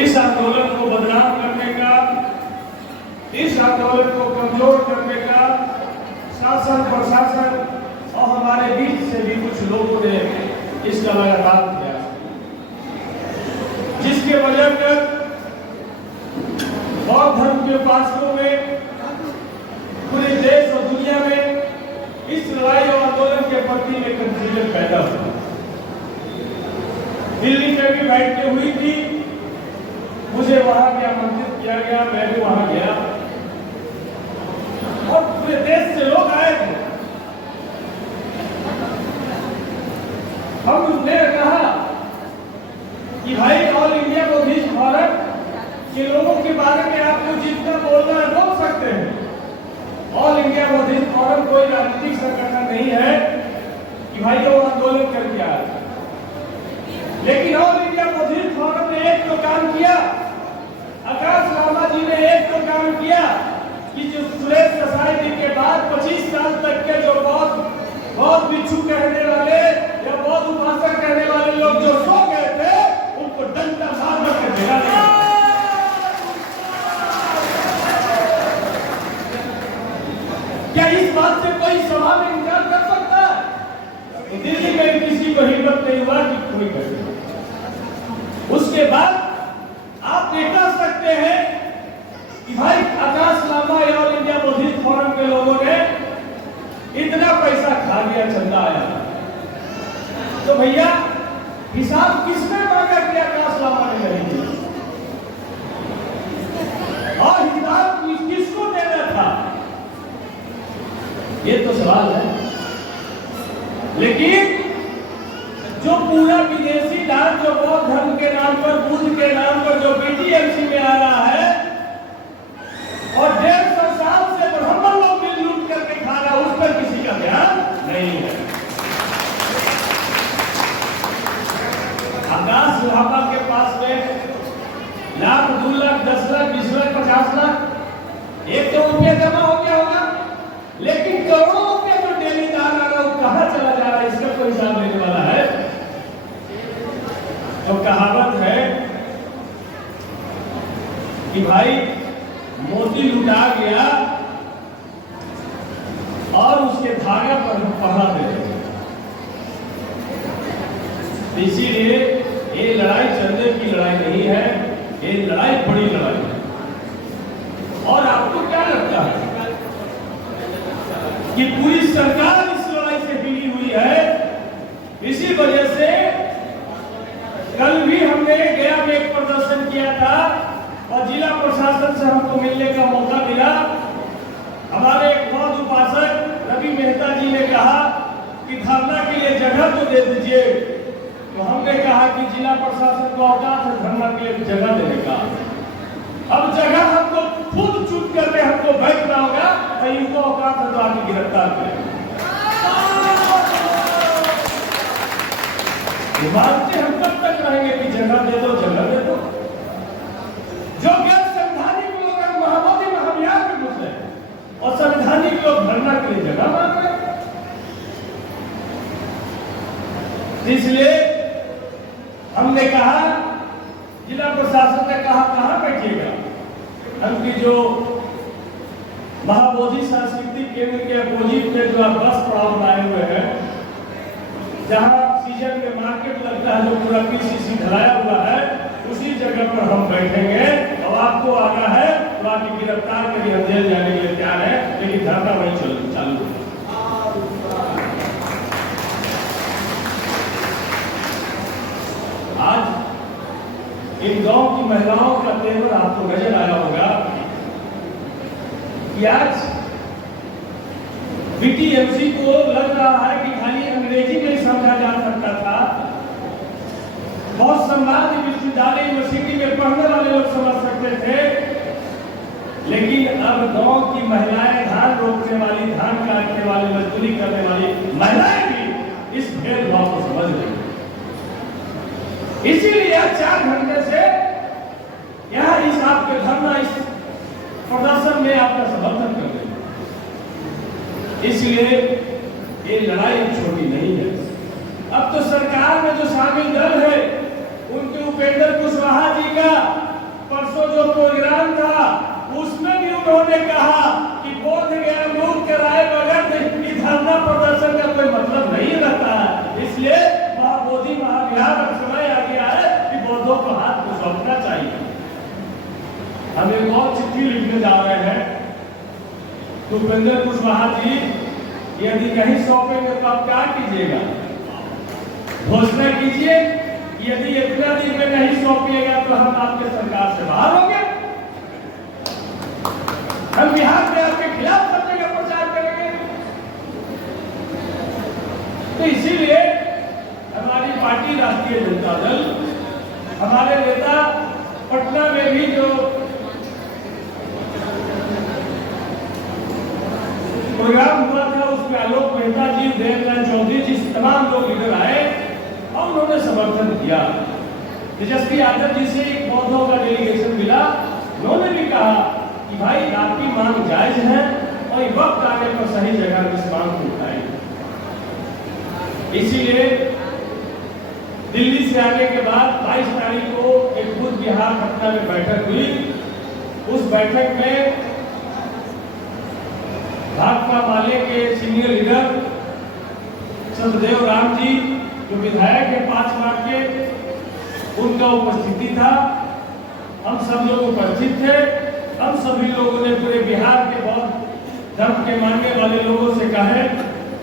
इस आंदोलन को बदनाम करने का, इस आंदोलन को कमजोर करने का शासन प्रशासन और हमारे बीच से भी कुछ लोगों ने इसका लगातार प्रयास किया, जिसके वजह पर बौद्ध धर्म के उपासकों में पूरे देश और दुनिया में इस लड़ाई और आंदोलन के प्रति एक कंफ्यूजन पैदा हुआ। दिल्ली में भी बैठकें हुई थी, मुझे वहां भी आमंत्रित किया गया, मैं भी वहां गया और पूरे देश से लोग आए थे। हमने कहा कि भाई ऑल इंडिया बुद्धिस्ट फोरम के लोगों के बारे में आपको जितना बोलना है बोल सकते हैं। ऑल इंडिया बुद्धिस्ट फोरम कोई राजनीतिक संगठन नहीं है कि भाई वो आंदोलन करके आए, लेकिन ऑल इंडिया बुद्धिस्ट फोरम ने एक तो काम किया, आकाश लामा जी ने एक तो काम किया कि जो सुरेश देसाई जी के बाद 25 साल तक के जो बौद्ध भिक्षु कहने वाले या बौद्ध उपासक कहने वाले लोग जो सो गए थे, उनको डंडा मार के जगा दिया। क्या इस बात से कोई सभा में इनकार कर सकता है? दिल्ली में किसी को हिम्मत नहीं हुआ कि कोई करे। उसके बाद आप ये कह सकते हैं कि भाई आकाश लामा या ऑल इंडिया बुद्धिस्ट फोरम के लोगों ने इतना पैसा खा लिया, चंदा आया, तो भैया हिसाब किसने मांगा कि आकाश लामा ने नहीं दिया, और हिसाब किसको देना था, ये तो सवाल है। लेकिन जो पूरा विदेशी दान जो बौद्ध धर्म के नाम पर, बुद्ध के नाम पर जो बीटीएमसी में आ रहा है और 150 साल से ब्राह्मण लोग मिल लूट करके खा रहा है, उस पर किसी का ध्यान नहीं है। आकाश लामा के पास में लाख, 2 लाख, 10 लाख, 20 लाख, 50 लाख, 1 करोड़ रुपया जमा हो गया होगा, लेकिन करोड़ों रुपया जो डेली दान आ रहा है वो कहां चला जा रहा है, इसका कोई हिसाब लेने वाला है? तो कहावत है कि भाई मोती लुटा गया और उसके धागा पर पढ़ा दे। इसीलिए ये लड़ाई चलने की लड़ाई नहीं है, ये लड़ाई बड़ी लड़ाई है। और आपको क्या लगता है कि पूरी सरकार इस लड़ाई से हिली हुई है? इसी वजह से कल भी हमने गया में एक प्रदर्शन किया था और जिला प्रशासन से हमको मिलने का मौका मिला। हमारे एक बौद्ध उपासक रवि मेहता जी ने कहा कि धरना के लिए जगह तो दे दीजिए, तो हमने कहा कि जिला प्रशासन को औकात है धरना के लिए जगह देने का। अब जगह हमको खुद चुप करके हमको बैठना होगा और इनको औकात है तो आगे गिरफ्तार करें। मानते हम कब तक रहेंगे कि जगह दे दो, जगह दे दो? जो गैर संवैधानिक लोग हैं महामोदी महाभियान में घुस रहे और संवैधानिक लोग धरना के लिए जगह मांग रहे। इसलिए हमने कहा, जिला प्रशासन ने कहा कहां बैठिएगा? हमकी जो महाबोधि सांस्कृतिक केंद्र के अपोजिट में जो बस पड़ाव बनाए हुए हैं, जहां सीजन में मार्केट लगता है, जो पूरा पीसीसी ढलाया हुआ है, उसी जगह पर हम बैठेंगे। और आपको आना है तो आपकी गिरफ्तार के लिए जेल जाने के लिए तैयार है, लेकिन धरना वही चालू है। आज इन गांव की महिलाओं का तेवर आपको नजर आया होगा कि आज बीटीएमसी को लग रहा है कि खाली अंग्रेजी में समझा जा सकता था। बहुत सम्मानित विश्वविद्यालय यूनिवर्सिटी में पढ़ने वाले लोग समझ सकते थे, लेकिन अब गांव की महिलाएं, धान रोकने वाली, धान काटने वाली, मजदूरी करने वाली महिलाएं भी इस भेदभाव को समझ रही। इसीलिए 4 घंटे से यहाँ इस आपके धरना, इस प्रदर्शन में आपका समर्थन कर रहे हैं। इसलिए ये लड़ाई छोटी नहीं है। अब तो सरकार में जो शामिल दल है, उनके उपेंद्र कुशवाहा जी का सौंपना चाहिए। हम एक और चिट्ठी लिखने जा रहे हैं। तो उपेंद्र कुशवाहा जी, यदि नहीं सौंपेंगे तो आप क्या कीजिएगा? घोषणा कीजिए, यदि इतना दिन में नहीं सौंपिएगा तो हम आपके सरकार से बाहर होंगे। हम बिहार में आपके खिलाफ करने का प्रचार करेंगे। तो इसीलिए हमारी पार्टी राष्ट्रीय जनता दल, हमारे नेता पटना में भी जो प्रोग्राम हुआ था उसमें आलोक मेहता जी, देवनारायण चौधरी जी, तमाम लोग इधर आए और उन्होंने समर्थन किया। तेजस्वी यादव जी से एक पौधों का डेलीगेशन मिला, उन्होंने भी कहा कि भाई आपकी मांग जायज है और वक्त आने पर सही जगह इस मांग को उठाएंगे। इसीलिए दिल्ली से आने के बाद 22 तारीख को एक बुध बिहार पटना में बैठक हुई। उस बैठक में भाकपा माले के सीनियर लीडर सत्यदेव राम जी, जो विधायक है 5 वार्ड के, उनका उपस्थिति था। हम सब लोग उपस्थित थे। हम सभी लोगों ने पूरे बिहार के बहुत धर्म के मानने वाले लोगों से कहे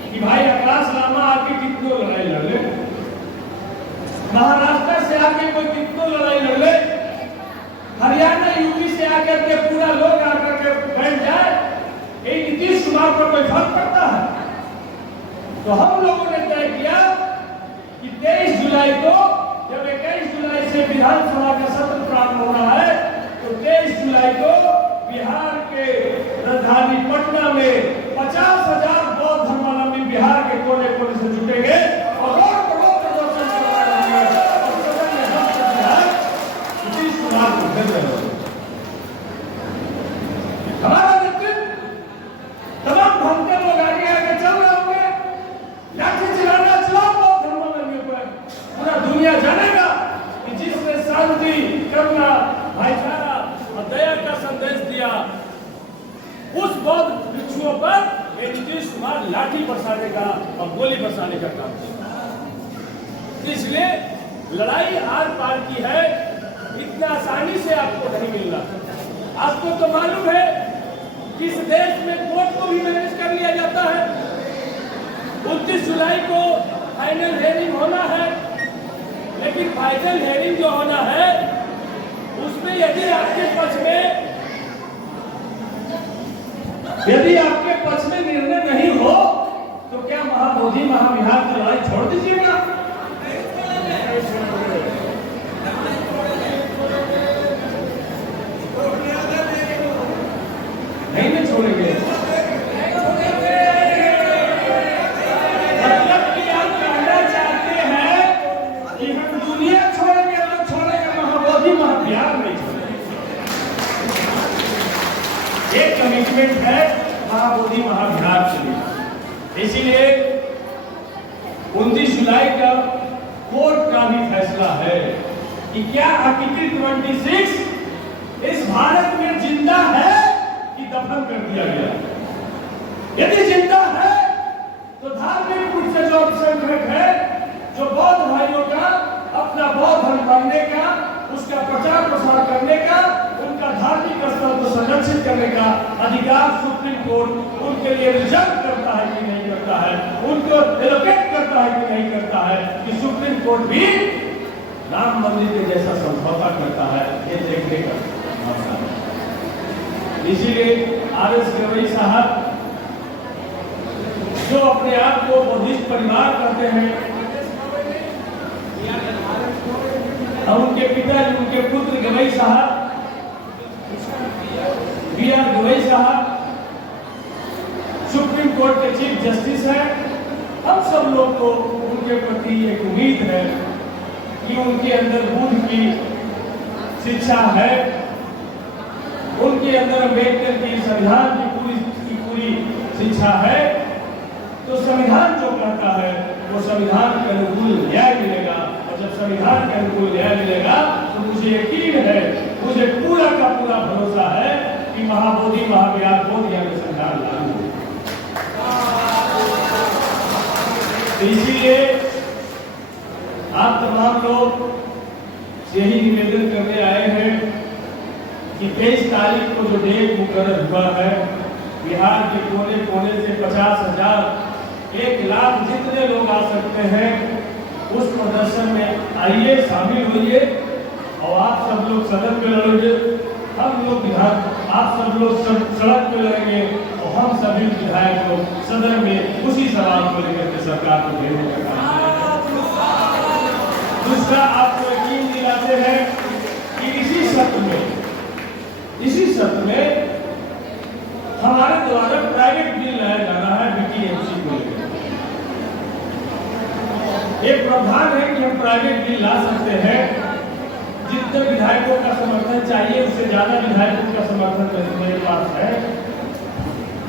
कि भाई आकाश लामा आके कितनी लड़ाई लड़ ले, महाराष्ट्र से आके कोई कितनी लड़ाई लड़ ले, हरियाणा यूपी से आकर के पूरा लोग आकर के बैठ जाए, एक नीतीश कुमार पर कोई फर्क पड़ता है? तो हम लोगों ने तय किया कि 23 जुलाई को, जब 21 जुलाई से विधानसभा का सत्र प्रारंभ हो रहा है, तो 23 जुलाई को बिहार के राजधानी पटना में 50,000 बौद्ध धर्मावलंबी बिहार के कोने कोने से जुटेंगे और रोड प्रदर्शन कराएंगे और सदन में हम विधायक नीतीश कुमार को भेज रहे हैं। हमारा नेतृत्व तमाम भक्तों लोग आगे आगे चल रहे होंगे, लाठी चलाना चलाओ बौद्ध धर्मावलंबियों पर। पूरा दुनिया जानेगा कि जिसने शांति, करुणा, भाईचारा और दया का संदेश दिया, उस बौद्ध भिक्षुओं पर नीतीश कुमार लाठी बरसाने का और गोली बरसाने का काम किया। इसलिए लड़ाई आर पार की है, इतना आसानी से आपको नहीं मिलना। आपको तो मालूम है कि इस देश में कोर्ट को भी मैनेज कर लिया जाता है। 29 जुलाई को फाइनल हेयरिंग होना है, लेकिन फाइनल हेयरिंग जो होना है उसमें यदि आपके पक्ष में निर्णय नहीं हो तो क्या महाबोधि महाविहार की लड़ाई छोड़ दीजिएगा? नहीं ना छोड़ेंगे। मतलब कि आप कहना चाहते हैं कि हम दुनिया छोड़ेंगे तो छोड़ेंगे, महाबोधि महाविहार नहीं छोड़ेंगे। एक कमिटमेंट है महाबोधि महाविहार के लिए। इसीलिए 29 जुलाई का कोर्ट का भी फैसला है कि क्या आर्टिकल 26 इस भारत में जिंदा है कि दफन कर दिया गया। यदि जिंदा है तो धार्मिक रूप से जो अल्पसंख्यक है, जो बौद्ध भाइयों का अपना बौद्ध धर्म करने का, उसका प्रचार प्रसार करने का, उनका धार्मिक स्थल को संरक्षित करने का अधिकार सुप्रीम कोर्ट उनके लिए रिजर्व करता है कि नहीं करता है, उनको एलोकेट करता है कि नहीं करता है, कि सुप्रीम कोर्ट भी राम मंदिर के जैसा समझौता करता है, ये देखने का मौका है। इसीलिए RS गवई साहब, जो अपने आप को बुद्धिस्ट परिवार करते हैं, और उनके पिता, उनके पुत्र गवई साहब, BR गवई साहब सुप्रीम कोर्ट के चीफ जस्टिस हैं। हम सब लोग को उनके प्रति एक उम्मीद है कि उनके अंदर बुद्ध की शिक्षा है, उनके अंदर अम्बेडकर की संविधान की पूरी शिक्षा है। तो संविधान जो कहता है वो संविधान के अनुकूल न्याय मिलेगा, और जब संविधान के अनुकूल न्याय मिलेगा तो मुझे यकीन है, मुझे पूरा का पूरा भरोसा है कि महाबोधि महाविहार बोध या संविधान लागू होगा। इसीलिए आप तमाम लोग यही निवेदन करने आए हैं कि 23 तारीख को जो डेट मुकर्रर हुआ है, बिहार के कोने कोने से 50,000, 1 लाख जितने लोग आ सकते हैं उस प्रदर्शन में आइए, शामिल होइए और आप सब लोग सदन पे लड़ेंगे, हम लोग बिहार, आप सब लोग सड़क पे लड़ेंगे और हम सभी विधायक लोग सदन में उसी सवाल को लेकर के सरकार को घेरने का काम करेंगे। दूसरा, आपको यकीन दिलाते हैं कि इसी सत्र में हमारे द्वारा प्राइवेट बिल लाया जा रहा है बीटीएमसी को लेकर। एक प्रावधान है कि हम प्राइवेट बिल ला सकते हैं, जितने विधायकों का समर्थन चाहिए उससे ज्यादा विधायकों का समर्थन मेरे पास है,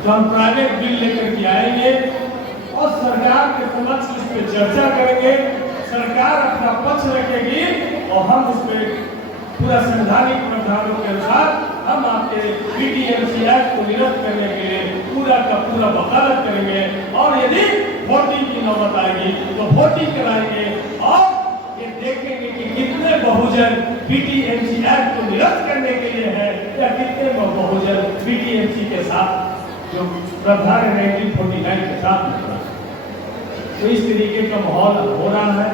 तो हम प्राइवेट बिल लेकर के आएंगे और सरकार के समक्ष उस पर चर्चा करेंगे, सरकार अपना पक्ष रखेगी और हम उस पर पूरा संवैधानिक प्रावधानों के अनुसार हम आपके बीटीएमसी एक्ट को निरस्त करने के लिए पूरा का पूरा वकालत करेंगे और यदि वोटिंग की नौबत आएगी तो वोटिंग कराएंगे और ये देखेंगे कि कितने बहुजन बीटीएमसी एक्ट को निरस्त करने के लिए है या कितने बहुजन बीटीएमसी के साथ जो प्रावधान है 1949 के साथ निकला। तो इस तरीके का माहौल हो रहा है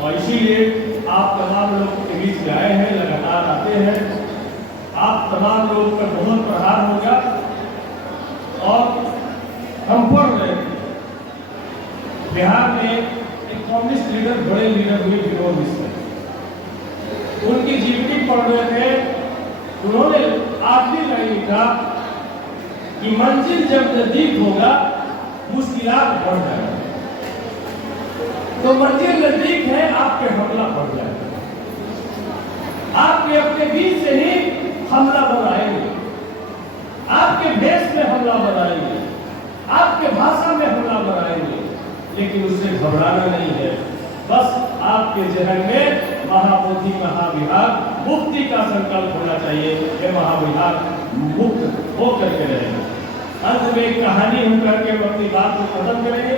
और इसीलिए आप तमाम लोग के बीच में आए हैं, लगातार आते हैं, आप तमाम लोगों पर बहुत प्रहार होगा और हम पढ़ रहे थे बिहार में एक कम्युनिस्ट लीडर, बड़े लीडर हुए विनोद मिश्र, उनकी जीवनी पढ़ रहे थे, उन्होंने आखिरी लाइन लिखा कि मंजिल जब नजदीक होगा मुश्किलात बढ़ जाएगा। तो मंजिल नजदीक है, आपके हमला बढ़ जाएगा, आपके अपने बीच से ही हमला बनाएंगे, आपके भेष में हमला बनाएंगे, आपके भाषा में हमला बनाएंगे, लेकिन उससे घबराना नहीं है। बस आपके जहन में महाबोधि महाविहार मुक्ति का संकल्प होना चाहिए, ये महाविहार मुक्त हो करके रहेगा। अंत में एक कहानी हम करके अपनी बात को खत्म करेंगे,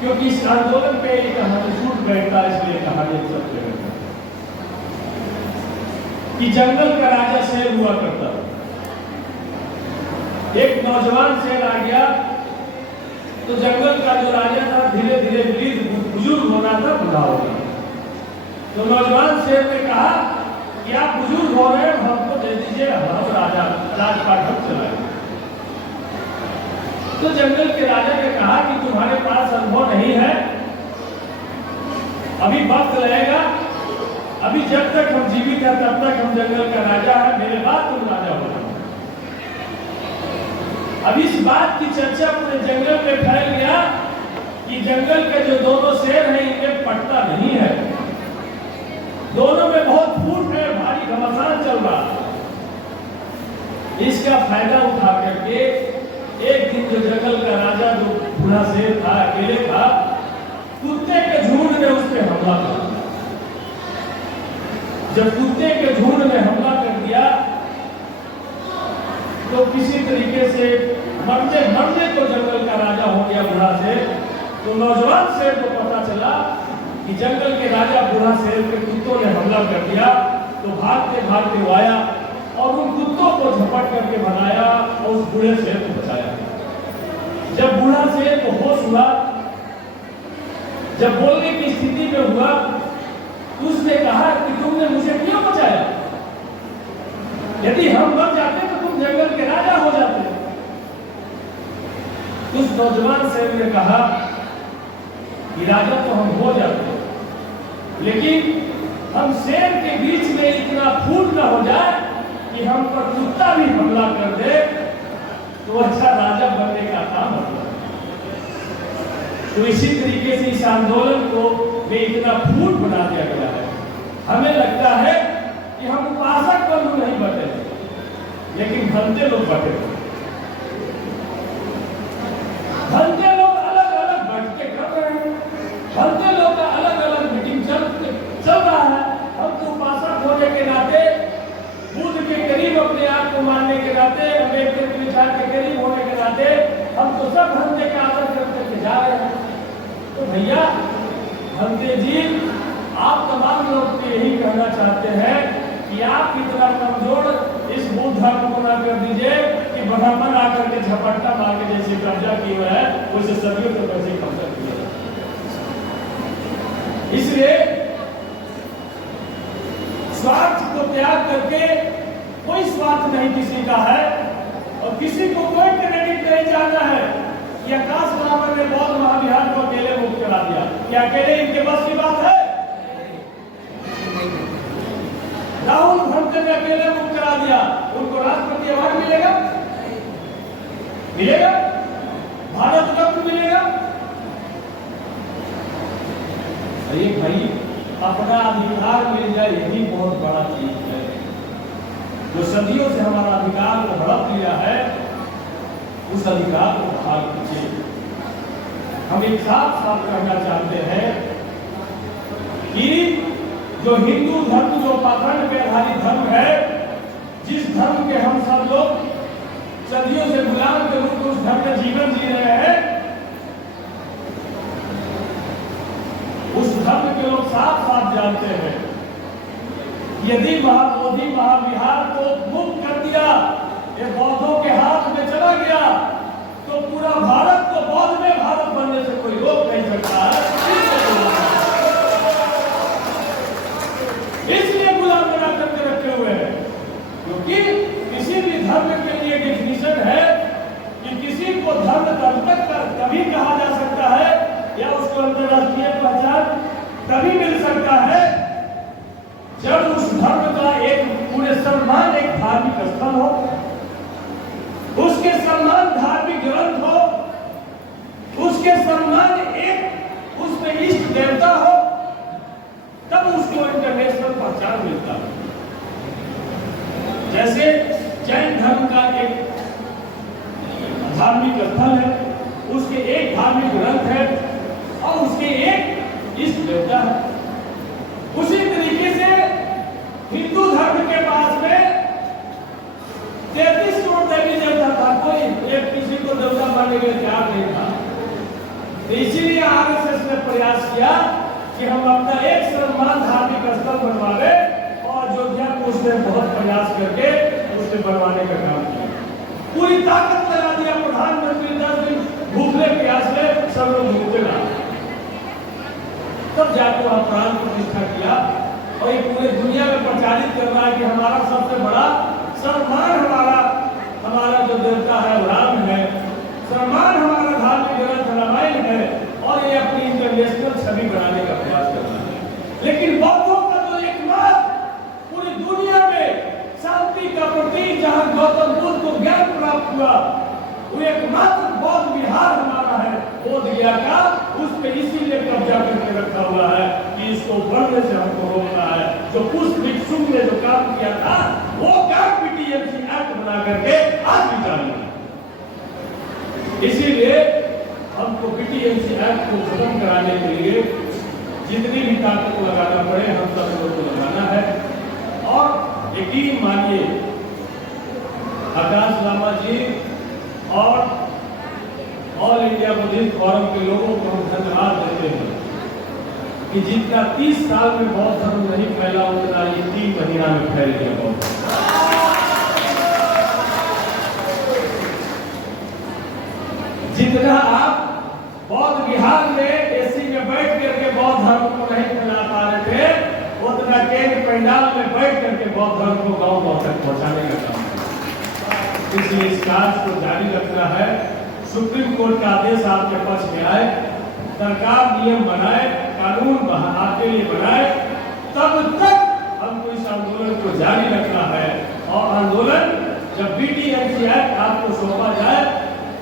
क्योंकि इस आंदोलन पे एक कहानी छूट बैठता है, इसलिए कहानी सब करेंगे कि जंगल का राजा शेर हुआ करता था। एक नौजवान शेर आ गया तो जंगल का जो राजा था धीरे धीरे वृद्ध बुजुर्ग होना था, बूढ़ा हो गया। तो नौजवान शेर ने कहा कि आप बुजुर्ग हो रहे हैं, हमको दे दीजिए, हम राजा राजपाट हम चलाएंगे। तो जंगल के राजा ने कहा कि तुम्हारे पास अनुभव नहीं है, अभी वक्त लगेगा, अभी जब तक हम जीवित हैं तब तक हम जंगल का राजा है, मेरे बाद तुम राजा हो। अब इस बात की चर्चा पूरे जंगल में फैल गया कि जंगल के जो दोनों शेर हैं इनमें पटता नहीं है, दोनों में बहुत फूट है, भारी घमासान चल रहा। इसका फायदा उठा करके एक दिन जो जंगल का राजा जो बूढ़ा शेर था, अकेले था, कुत्ते के झुंड ने उस पर हमला कर दिया। जब कुत्ते के झुंड ने हमला कर दिया तो किसी तरीके से मरते मरते तो जंगल का राजा हो गया बूढ़ा शेर। तो नौजवान शेर को पता चला कि जंगल के राजा बूढ़ा शेर के कुत्तों ने हमला कर दिया, तो भागते भागते वो आया और उन कुत्तों को झपट करके भगाया और उस बूढ़े शेर को बचाया। जब बूढ़ा शेर को होश हुआ, जब बोलने की स्थिति में हुआ, उसने कहा कि तुमने मुझे क्यों बचाया? यदि हम मर जाते तो तुम जंगल के राजा हो जाते। उस नौजवान शेर ने कहा कि राजा तो हम हो जाते, लेकिन हम शेर के बीच में इतना फूट न हो जाए कि हम पर कुत्ता भी हमला कर दे तो अच्छा राजा बनने का काम होगा। तो इसी तरीके से इस आंदोलन को में इतना फूट बना दिया गया है। हमें लगता है कि हम उपासक बंधु नहीं बटे, लेकिन भंते लोग बटे। भंते लोग अलग अलग बैठ के कर रहे हैं, भंते लोग का अलग अलग मीटिंग चल रहा है। हम तो उपासक होने के नाते, बुद्ध के करीब अपने आप को मानने के नाते, अम्बेडकर के विचार के करीब होने के नाते हम तो सब भंते का आदर करते जा रहे हैं। तो भैया भंते जी, आप तमाम लोग को यही कहना चाहते हैं कि आप इतना कमजोर इस बुद्ध धर्म को ना कर दीजिए कि ब्राह्मण आकर के झपट्टा मार के जैसे कब्जा किया है वैसे सदियों तक वैसे कब्जा किया। इसलिए स्वार्थ को त्याग करके, कोई स्वार्थ नहीं किसी का है और किसी को कोई क्रेडिट नहीं जाना है कि आकाश बराबर ने बौद्ध महाविहार को अकेले मुक्त करा दिया। क्या अकेले इनके बस की बात है? राहुल भ्रमण ने अकेले मुक्त करा दिया, उनको राष्ट्रपति अवार्ड मिलेगा? मिलेगा? भारत रत्न मिलेगा? अरे भाई, अपना अधिकार मिल जाए यही बहुत बड़ा चीज है। जो सदियों से हमारा अधिकार को हड़प लिया है उस अधिकार को बहाल कीजिए। हम एक साफ साफ कहना चाहते हैं कि जो हिंदू धर्म, जो पाखंड पे आधारित धर्म है, जिस धर्म के हम सब लोग सदियों से गुलाम के रूप में उस धर्म में जीवन जी रहे हैं, उस धर्म के लोग साफ साफ जानते हैं यदि महाबोधि महाविहार को मुक्त कर दिया, ये बौद्धों के हाथ में चला गया, तो पूरा भारत को बौद्ध में भारत बनने से कोई रोक नहीं सकता है। इसलिए गुलाम बना करके रखे हुए हैं, क्योंकि किसी भी धर्म के लिए डेफिनेशन है कि किसी को धर्म तब तक कभी कहा जा सकता है या उसको अंतरराष्ट्रीय पहचान तभी मिल सकता है जब उस धर्म का एक पूरे सम्मान एक धार्मिक स्थल हो, उसके सम्मान धार्मिक ग्रंथ हो, उसके सम्मान एक उसमें इष्ट देवता हो, तब उसको इंटरनेशनल पहचान मिलता है। जैसे जैन धर्म का एक धार्मिक स्थल है, उसके एक धार्मिक ग्रंथ है और उसके एक इष्ट देवता है। उसी तरीके से हिंदू धर्म के पास में 33 करोड़ देवी देवता था, कोई एक किसी को देवता मानने के लिए तैयार नहीं था। तो इसीलिए आरएसएस ने प्रयास किया कि हम अपना एक सम्मान धार्मिक स्थल बनवावे और अयोध्या को उसने बहुत प्रयास करके उसने बनवाने का काम किया। पूरी ताकत लगा दिया, प्रधानमंत्री 10 दिन भूखले प्यासे सब लोग भूखे रहा, तब जाकर वहां प्राण प्रतिष्ठा किया और ये पूरे दुनिया में प्रचारित कर रहा है कि हमारा सबसे बड़ा सम्मान हमारा जो देवता है राम है, सम्मान हमारा धार्मिक ग्रंथ रामायण है और ये अपनी इंटरनेशनल छवि बनाने का प्रयास कर रहा है। लेकिन बौद्धों का जो एकमात्र पूरी दुनिया में शांति का प्रतीक जहां गौतम बुद्ध को ज्ञान प्राप्त हुआ, वो एकमात्र बौद्ध विहार हमारा है बोध गया का, उस पे इसीलिए कब्जा करके रखा हुआ है कि इसको बढ़ने से हमको रोकना है। जो पुष्प भिक्षु ने जो काम किया था वो काम पीटीएमसी एक्ट बना करके आज भी जारी है। इसीलिए हमको पीटीएमसी एक्ट को खत्म कराने के लिए जितनी भी ताकत लगाना पड़े हम सब लोग को लगाना है। और यकीन मानिए आकाश लामा जी और ऑल इंडिया बुद्धिस्ट फोरम के लोगों को हम धन्यवाद देते हैं कि जितना 30 साल में बौद्ध धर्म नहीं फैला उतना ये 3 महीना में फैल गया बौद्ध। जितना आप बौद्ध विहार में एसी में बैठ करके बौद्ध धर्म को नहीं फैला पा रहे थे, उतना केंद्र पंडाल में बैठ करके बौद्ध धर्म को गांव तक पहुंचाने का काम है। इसलिए इस कार्य को जारी रखना है। सुप्रीम कोर्ट का आदेश आपके पक्ष में आए, सरकार नियम बनाए, कानून आपके लिए बनाए, तब तक हमको इस आंदोलन को जारी रखना है। और आंदोलन जब पीटीएमसी एक्ट आपको सौंपा जाए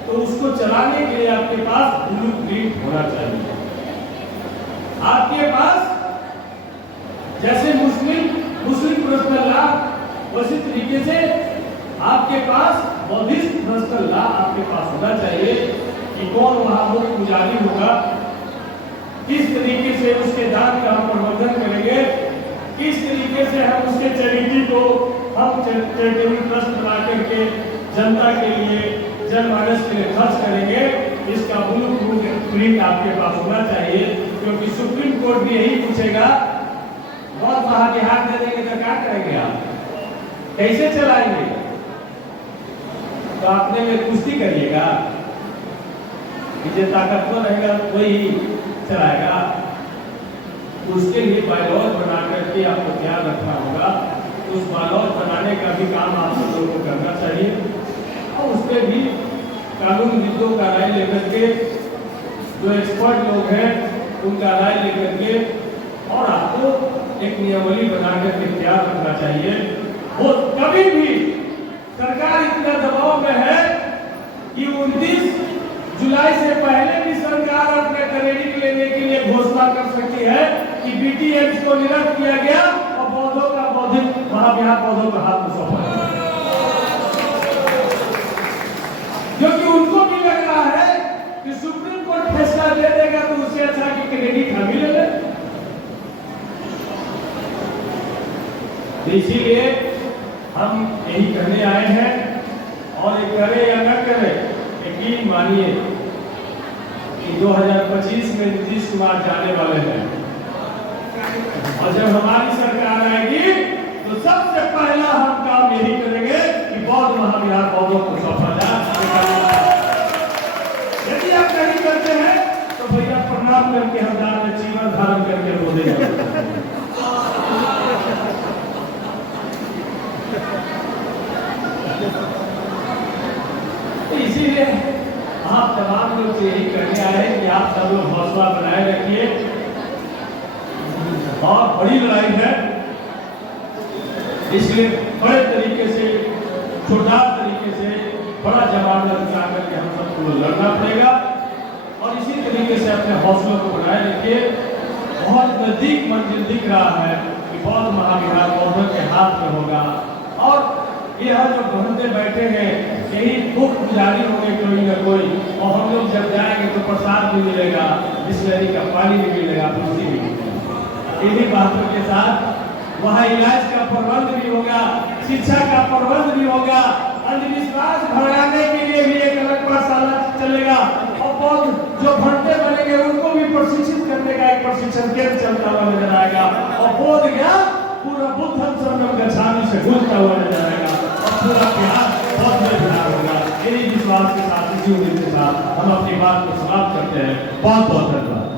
तो उसको चलाने के लिए आपके पास ब्लूप्रिंट होना चाहिए। आपके पास जैसे मुस्लिम पर्सनल लॉ, उसी तरीके से आपके पास बौद्धिस्ट पर्सनल लॉ आपके पास होना चाहिए कि कौन वहां मुख्य पुजारी होगा, किस तरीके से उसके दान का हम प्रबंधन करेंगे, किस तरीके से हम उसके चैरिटी को हम चैरिटेबल ट्रस्ट बना करके जनता के लिए, जनमानस के लिए खर्च करेंगे। इसका ब्लूप्रिंट आपके पास होना चाहिए, क्योंकि सुप्रीम कोर्ट भी यही पूछेगा बहुत महाविहार दे देंगे तो क्या करेंगे आप? कैसे चलाएंगे? तो अपने में कुश्ती करिएगा कि जो ताकतवर रहेगा वही चलाएगा। उसके लिए बायलॉज बना करके आपको ध्यान रखना होगा। उस बायलॉज बनाने का भी काम आप लोगों को करना चाहिए और उसमें भी कानूनविदों का राय लेकर के, जो एक्सपर्ट लोग हैं उनका राय लेकर के, और आपको एक नियमावली बना करके तैयार रखना चाहिए। वो कभी भी सरकार इतना दबाव में है कि 29 जुलाई से पहले भी सरकार अपने क्रेडिट लेने के लिए घोषणा कर सकती है कि बीटीएम्स को निरस्त किया गया और पौधों का बौद्धिक महाविहार पौधों का हाथ में सौंपा गया। क्योंकि उनको भी लग रहा है कि सुप्रीम कोर्ट फैसला दे देगा तो उससे अच्छा कि क्रेडिट हम ही ले लें। इसीलिए हम यही कहने आए हैं, और ये करे या न करे, यकीन मानिए कि 2025 में नीतीश कुमार जाने वाले हैं, और जब हमारी सरकार आएगी तो सबसे पहला हम काम यही करेंगे कि बौद्ध महाविहार पौधों को सौंपा जाए। यदि आप नहीं करते हैं तो भैया प्रणाम करके हम दान में जीवन धारण करके वो दे जाएंगे। इसीलिए आप तमाम लोग से यही कहने आए हैं कि आप सब लोग हौसला बनाए रखिए। बहुत बड़ी लड़ाई है, इसलिए बड़े तरीके से, जोरदार तरीके से, बड़ा जवाब लगा करके हम सबको लड़ना पड़ेगा। और इसी तरीके से अपने हौसलों को बनाए रखिए। बहुत नजदीक मंजिल दिख रहा है कि बौद्ध महाविहार पौधों के हाथ में होगा, और यह जो घूमते बैठे हैं यही भूख गुजारी होंगे कोई ना कोई, और हम लोग जब जाएंगे तो प्रसाद भी मिलेगा, बिस्लरी का पानी भी मिलेगा, तुलसी भी मिलेगा। इन्हीं बातों के साथ वहाँ इलाज का प्रबंध भी होगा, शिक्षा का प्रबंध भी होगा, अंधविश्वास भगाने के लिए भी एक अलग पाठशाला चलेगा, और बौद्ध जो भंटे बनेंगे उनको भी प्रशिक्षित करने का एक प्रशिक्षण केंद्र चलता हुआ नजर आएगा, और बोध ज्ञान पूरा बुद्धम संगम गच्छामि से गूंजता हुआ नजर आएगा, और पूरा बिहार बहुत बिहार होगा। यही विश्वास के साथ, इसी उम्मीद के साथ हम अपनी बात को समाप्त करते हैं। बहुत बहुत धन्यवाद।